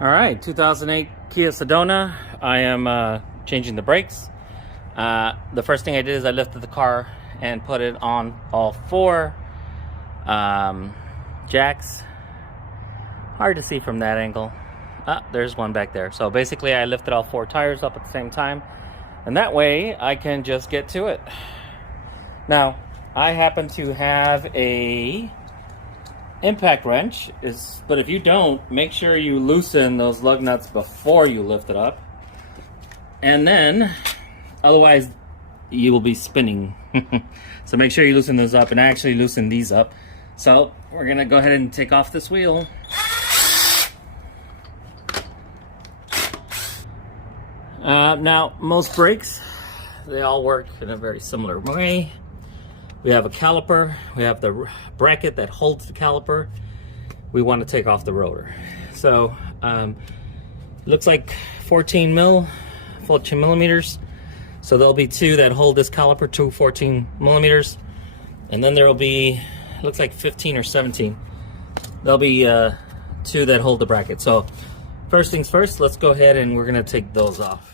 All right, 2008 Kia Sedona. I am changing the brakes. The first thing I did is I lifted the car and put it on all four jacks. Hard to see from that angle. There's one back there. So basically I lifted all four tires up at the same time, and that way I can just get to it. Now, I happen to have a impact wrench, but if you don't, make sure you loosen those lug nuts before you lift it up, and then otherwise you will be spinning. So make sure you loosen those up, and I actually loosened these up. So we're gonna go ahead and take off this wheel. Now, most brakes, they all work in a very similar way. We have a caliper, we have the bracket that holds the caliper. We want to take off the rotor. So, looks like 14 millimeters. So there'll be two that hold this caliper, two 14 millimeters. And then there will be, looks like 15 or 17. There'll be two that hold the bracket. So first things first, let's go ahead and we're gonna take those off.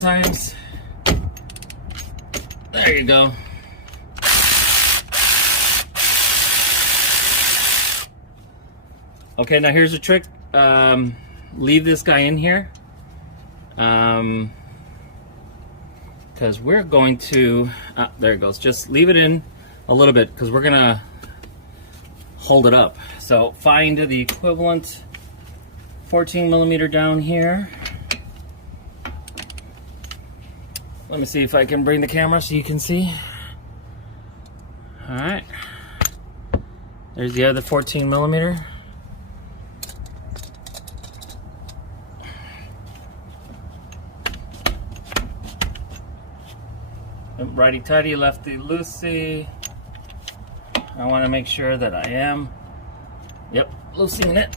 Times. There you go. Okay, now here's a trick. Leave this guy in here, because we're going to, there it goes. Just leave it in a little bit because we're gonna hold it up. So find the equivalent 14 millimeter down here. Let me see if I can bring the camera so you can see. All right, there's the other 14 millimeter. Righty tighty, lefty loosey. I want to make sure that I am, yep, loosening it.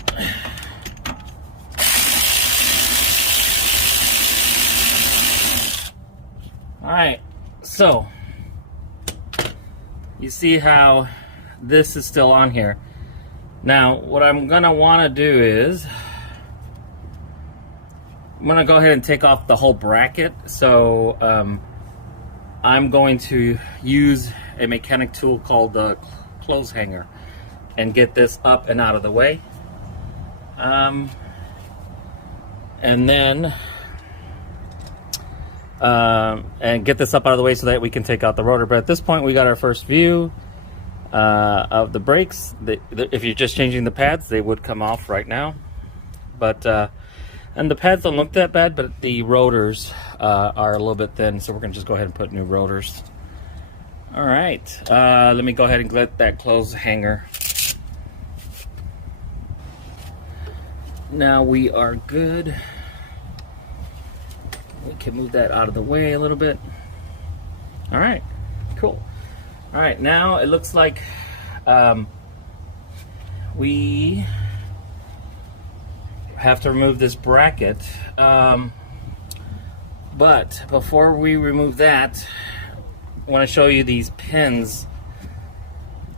Alright, so you see how this is still on here. Now, what I'm gonna want to do is I'm gonna go ahead and take off the whole bracket. So I'm going to use a mechanic tool called the clothes hanger and get this up and out of the way. And then and get this up out of the way so that we can take out the rotor. But at this point, we got our first view of the brakes. If you're just changing the pads, they would come off right now. But and the pads don't look that bad, but the rotors are a little bit thin, so we're gonna just go ahead and put new rotors. All right, let me go ahead and get that clothes hanger. Now we are good. We can move that out of the way a little bit. All right, cool. All right, now it looks like we have to remove this bracket. But before we remove that, I want to show you these pins.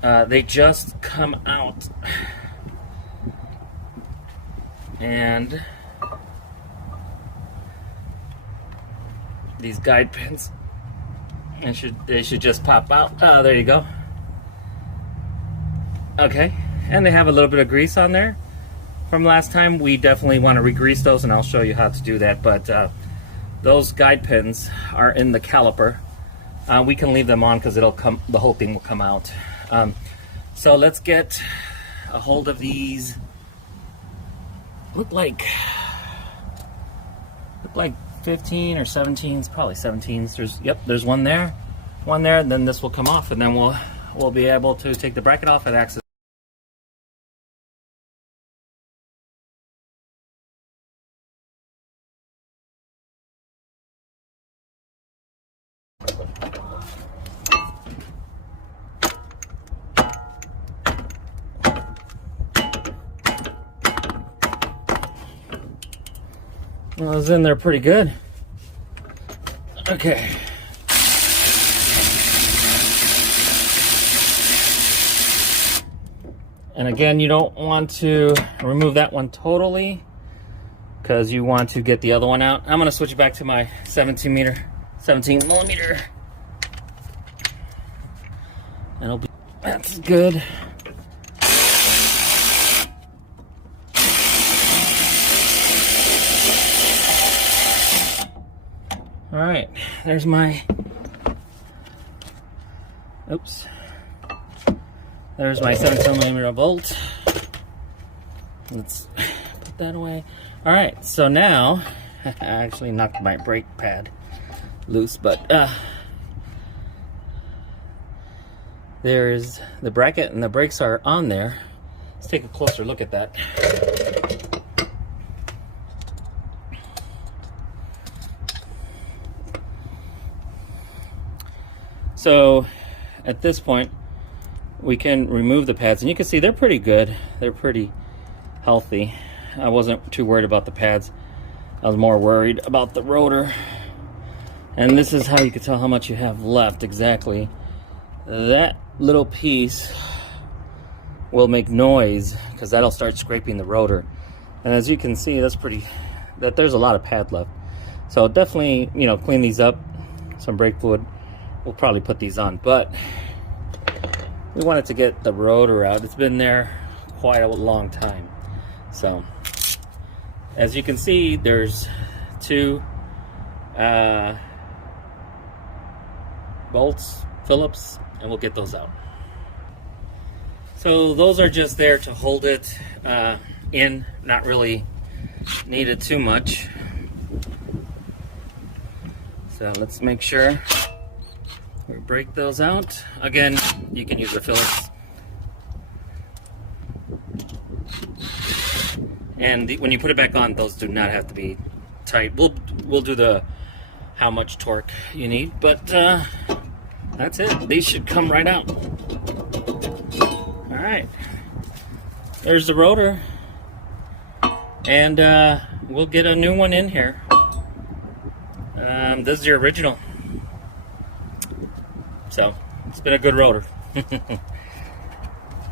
They just come out. And these guide pins, they should just pop out. Oh, there you go. Okay, and they have a little bit of grease on there from last time. We definitely want to re-grease those, and I'll show you how to do that. But those guide pins are in the caliper. We can leave them on because it'll come, the whole thing will come out. So let's get a hold of these. Look like 15 or 17s, probably 17s. There's one there, and then this will come off, and then we'll be able to take the bracket off and access. Well, I was in there pretty good. Okay. And again, you don't want to remove that one totally because you want to get the other one out. I'm going to switch it back to my 17 millimeter. And it'll be, that's good. All right, there's my, oops. There's my 17mm bolt. Let's put that away. All right, so now, I actually knocked my brake pad loose, but there's the bracket and the brakes are on there. Let's take a closer look at that. So at this point, we can remove the pads, and you can see they're pretty good. They're pretty healthy. I wasn't too worried about the pads. I was more worried about the rotor. And this is how you can tell how much you have left exactly. That little piece will make noise because that'll start scraping the rotor. And as you can see, there's a lot of pad left. So definitely, you know, clean these up. Some brake fluid. We'll probably put these on, but we wanted to get the rotor out. It's been there quite a long time. So, as you can see, there's two bolts, Phillips, and we'll get those out. So those are just there to hold it in, not really needed too much. So let's make sure we break those out. Again, you can use the Phillips. And when you put it back on, those do not have to be tight. We'll do the how much torque you need, but that's it. These should come right out. All right. There's the rotor. And we'll get a new one in here. This is your original. So, it's been a good rotor.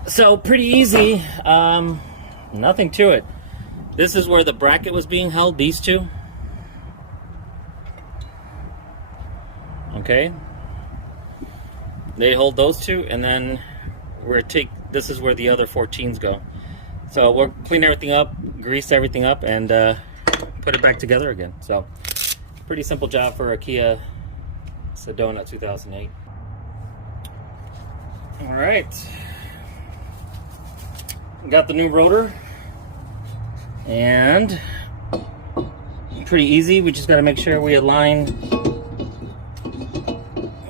So, pretty easy. Nothing to it. This is where the bracket was being held, these two. Okay. They hold those two, and then this is where the other 14s go. So, we'll clean everything up, grease everything up, and put it back together again. So, pretty simple job for a Kia Sedona 2008. All right, got the new rotor, and pretty easy. We just got to make sure we align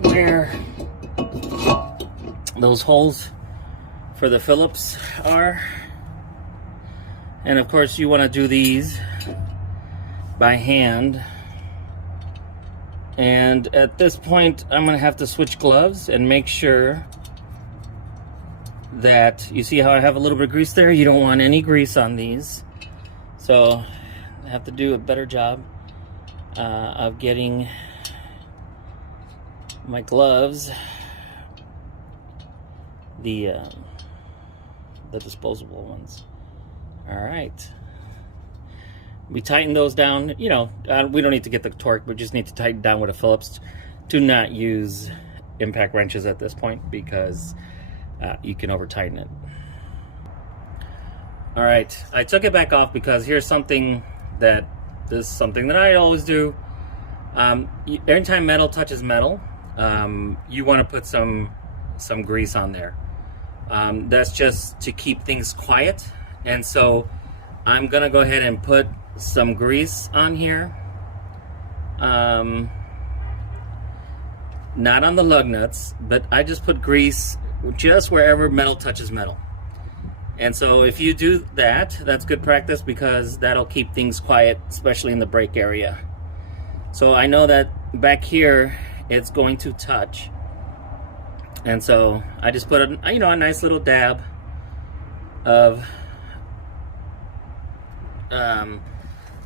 where those holes for the Phillips are, and of course you want to do these by hand. And at this point, I'm going to have to switch gloves and make sure that, you see how I have a little bit of grease there? You don't want any grease on these. So I have to do a better job of getting my gloves, the disposable ones. All right. We tighten those down. You know, we don't need to get the torque. We just need to tighten down with a Phillips. Do not use impact wrenches at this point because you can over tighten it. All right, I took it back off because here's something that I always do. Anytime metal touches metal, you want to put some grease on there. That's just to keep things quiet. And so I'm gonna go ahead and put some grease on here. Not on the lug nuts, but I just put grease just wherever metal touches metal. And so if you do that, that's good practice because that'll keep things quiet, especially in the brake area. So I know that back here it's going to touch. And so I just put a nice little dab of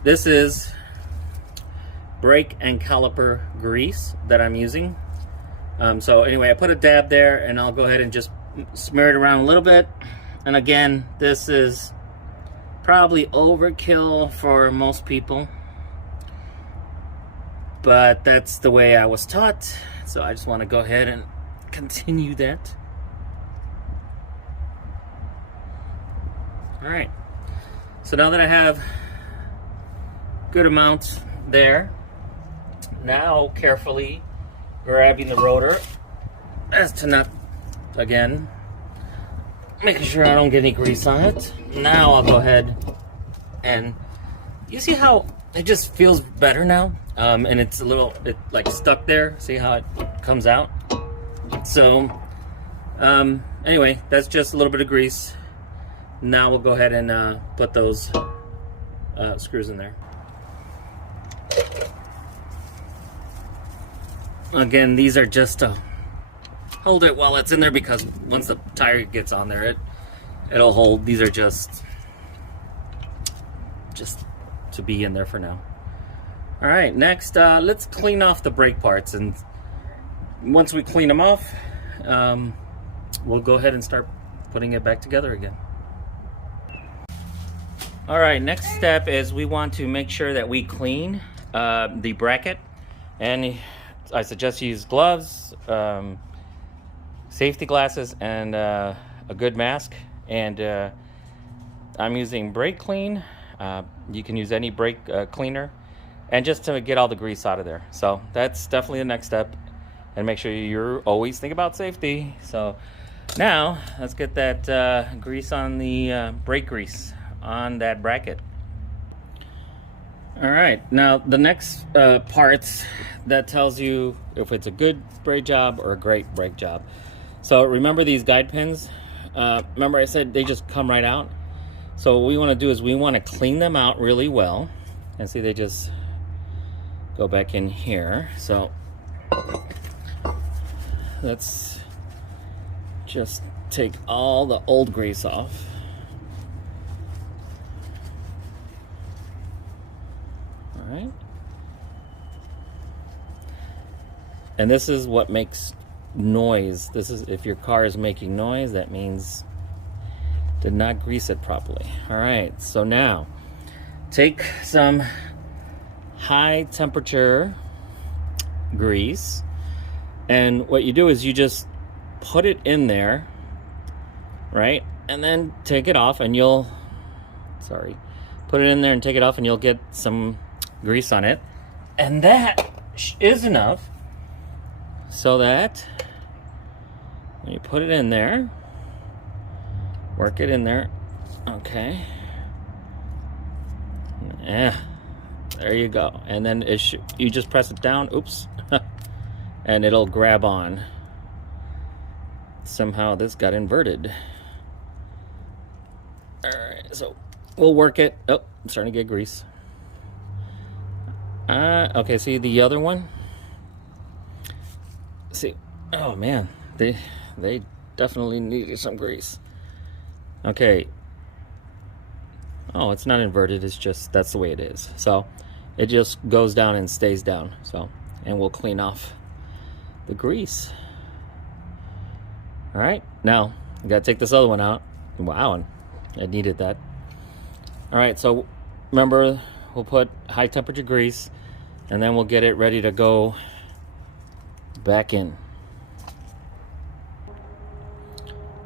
this is brake and caliper grease that I'm using. So anyway, I put a dab there, and I'll go ahead and just smear it around a little bit, And again, this is probably overkill for most people, but that's the way I was taught, so I just want to go ahead and continue that. All right, so now that I have good amount there, now carefully grabbing the rotor as to not, again, making sure I don't get any grease on it. Now I'll go ahead and, you see how it just feels better now? And it's a little, like stuck there. See how it comes out? So, anyway, that's just a little bit of grease. Now we'll go ahead and put those screws in there. Again, these are just to hold it while it's in there, because once the tire gets on there, it'll hold. These are just to be in there for now. All right, next let's clean off the brake parts, and once we clean them off, we'll go ahead and start putting it back together again. All right, next step is we want to make sure that we clean the bracket, and I suggest you use gloves, safety glasses, and a good mask. And I'm using brake clean. You can use any brake cleaner, and just to get all the grease out of there. So that's definitely the next step, and make sure you always think about safety. So now let's get that grease on the brake grease on that bracket. All right, now the next parts that tells you if it's a good brake job or a great brake job. So remember these guide pins? Remember I said they just come right out? So what we want to do is we want to clean them out really well. And see, they just go back in here. So let's just take all the old grease off. All right. And this is what makes noise. This is, if your car is making noise, that means did not grease it properly. All right, so now take some high temperature grease, and what you do is you just put it in there, right? And then take it off, and you'll, put it in there and take it off, and you'll get some grease on it. And that is enough so that when you put it in there, work it in there, okay. Yeah, there you go. And then you just press it down, oops, and it'll grab on. Somehow this got inverted. All right, so we'll work it. Oh, I'm starting to get grease. Okay, see the other one? See, oh man, they definitely needed some grease. Okay. Oh, it's not inverted, it's just, that's the way it is. So it just goes down and stays down. So, and we'll clean off the grease. All right, now I gotta take this other one out. Wow, I needed that. All right, so remember, we'll put high temperature grease, and then we'll get it ready to go back in.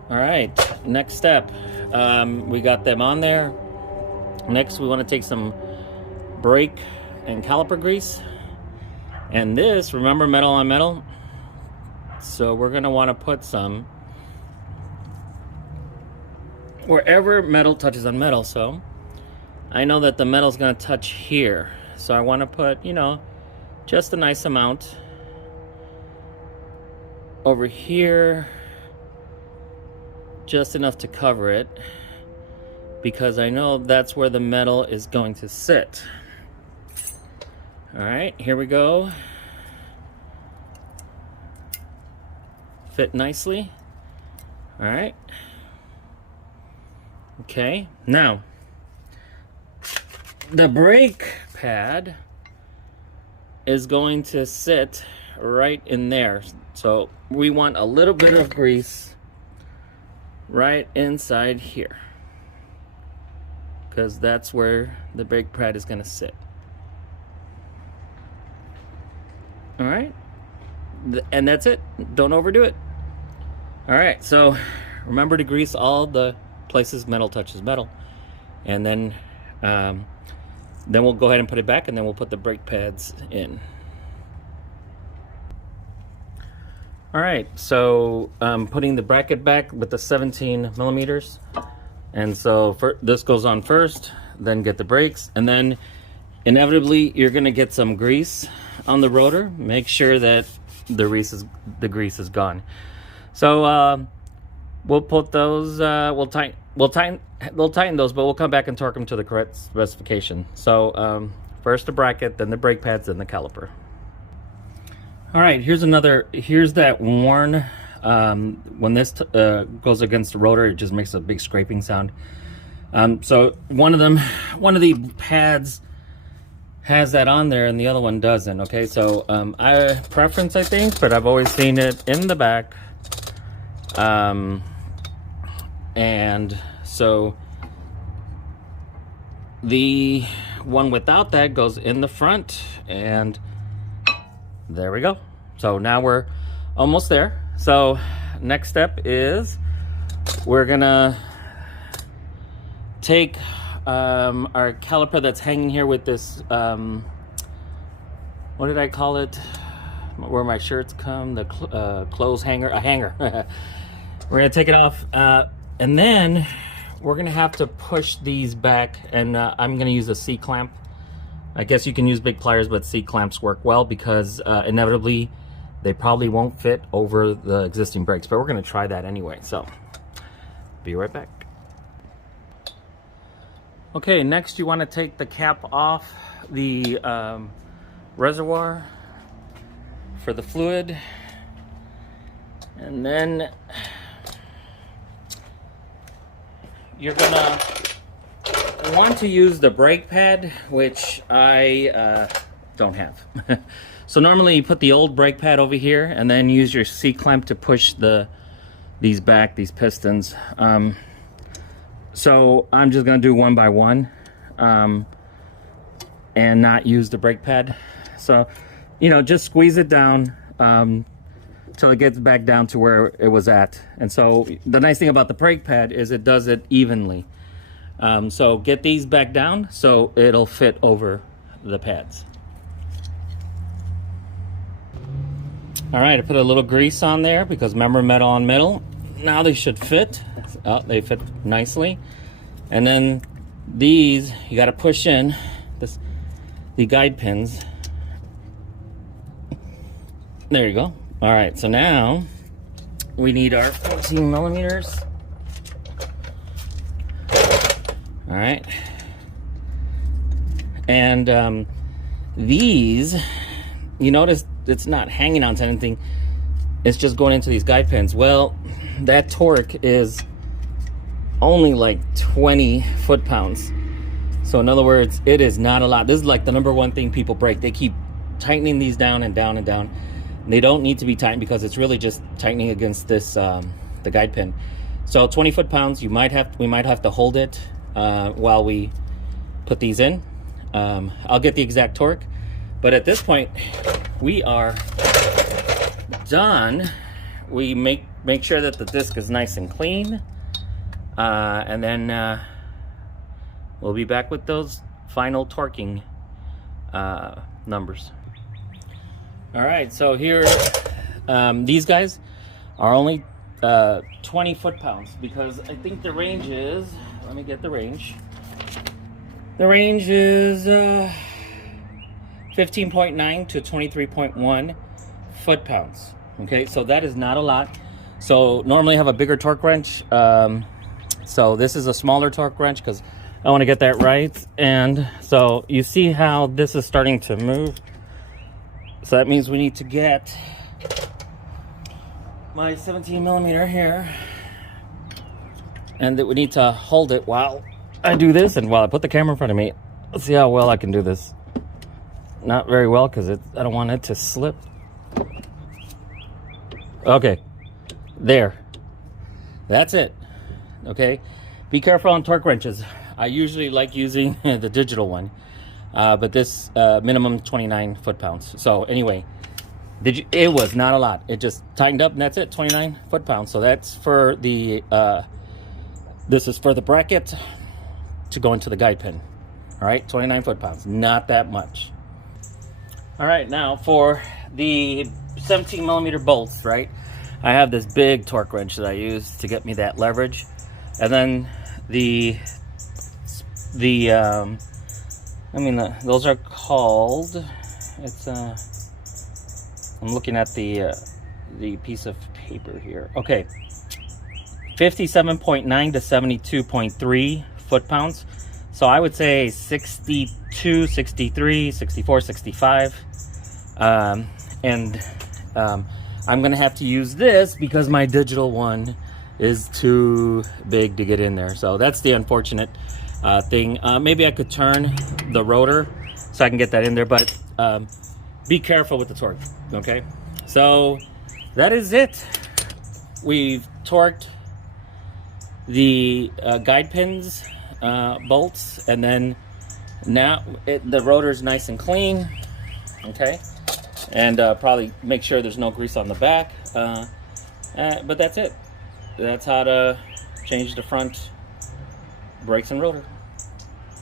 All right, next step. We got them on there. Next, we want to take some brake and caliper grease. And this, remember, metal on metal? So we're going to want to put some wherever metal touches on metal. So I know that the metal's going to touch here. So I want to put, you know, just a nice amount over here. Just enough to cover it, because I know that's where the metal is going to sit. All right, here we go. Fit nicely. All right. Okay, now the brake pad is going to sit right in there. So we want a little bit of grease right inside here, because that's where the brake pad is going to sit. All right, and that's it. Don't overdo it. All right, so remember to grease all the places metal touches metal, and then we'll go ahead and put it back, and then we'll put the brake pads in. All right, so I'm putting the bracket back with the 17 millimeters. And so this goes on first, then get the brakes, and then inevitably you're gonna get some grease on the rotor. Make sure that the grease is gone. So we'll put those, we'll tighten those, but we'll come back and torque them to the correct specification. So first the bracket, then the brake pads, then the caliper. All right, here's that worn, when this goes against the rotor, it just makes a big scraping sound. So one of the pads has that on there and the other one doesn't. Okay, so I think, but I've always seen it in the back. And so the one without that goes in the front, and there we go. So now we're almost there. So next step is we're gonna take our caliper that's hanging here with this, what did I call it? Where my shirts come, the clothes hanger, a hanger. We're gonna take it off, and then we're gonna have to push these back, and I'm gonna use a C-clamp. I guess you can use big pliers, but C-clamps work well because inevitably they probably won't fit over the existing brakes, but we're gonna try that anyway, so be right back. Okay, next you wanna take the cap off the reservoir for the fluid, and then you're gonna want to use the brake pad, which I don't have. So normally you put the old brake pad over here and then use your C-clamp to push these pistons. So I'm just gonna do one by one and not use the brake pad. So, you know, just squeeze it down till it gets back down to where it was at. And so the nice thing about the brake pad is it does it evenly. So get these back down so it'll fit over the pads. All right, I put a little grease on there because remember, metal on metal. Now they should fit. Oh, they fit nicely. And then these, you got to push in the guide pins. There you go. All right, so now we need our 14 millimeters. All right, and these, you notice it's not hanging onto anything, it's just going into these guide pins. Well, that torque is only like 20 foot-pounds. So in other words, it is not a lot. This is like the number one thing people break. They keep tightening these down and down and down. They don't need to be tightened because it's really just tightening against this the guide pin. So 20 foot-pounds, we might have to hold it while we put these in. I'll get the exact torque, but at this point we are done. We make sure that the disc is nice and clean, and then we'll be back with those final torquing numbers. All right, so here these guys are only 20 foot-pounds because I think the range is, let me get the range. The range is 15.9 to 23.1 foot-pounds. Okay, so that is not a lot. So normally I have a bigger torque wrench. So this is a smaller torque wrench because I want to get that right. And so you see how this is starting to move. So that means we need to get my 17 millimeter here, and that we need to hold it while I do this and while I put the camera in front of me. Let's see how well I can do this. Not very well because I don't want it to slip. Okay, there. That's it. okay? Be careful on torque wrenches. I usually like using the digital one, but this minimum 29 foot-pounds. So anyway, it was not a lot. It just tightened up and that's it, 29 foot-pounds. So that's for the, this is for the bracket to go into the guide pin. All right, 29 foot-pounds, not that much. All right, now for the 17 millimeter bolts, right? I have this big torque wrench that I use to get me that leverage. And then those are called, it's, I'm looking at the piece of paper here. Okay, 57.9 to 72.3 foot-pounds. So I would say 62, 63, 64, 65. I'm gonna have to use this because my digital one is too big to get in there. So that's the unfortunate thing. Maybe I could turn the rotor so I can get that in there, but be careful with the torque, okay? So that is it. We've torqued the guide pins, bolts, and then now the rotor is nice and clean, okay? And probably make sure there's no grease on the back, but that's it. That's how to change the front brakes and rotor.